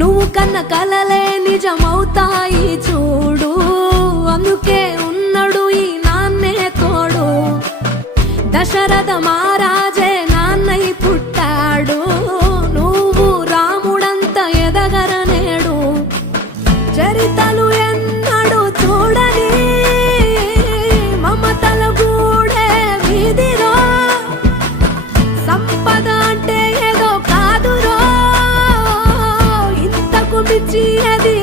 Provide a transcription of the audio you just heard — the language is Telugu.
నువ్వు కన్న కలలే నిజమవుతాయి చూడు, అందుకే ఉన్నాడు ఈ నాన్నే తోడు. దశరథ మహారాజే నాన్నై పుట్టాడు, నువ్వు రాముడంత ఎదగరనేడు. చరితలు ఎన్నడు చూడని మమతల గూడే వీధిరో, సంపద అంటే ఏదో కాదురో, ఇంతకు మించి అది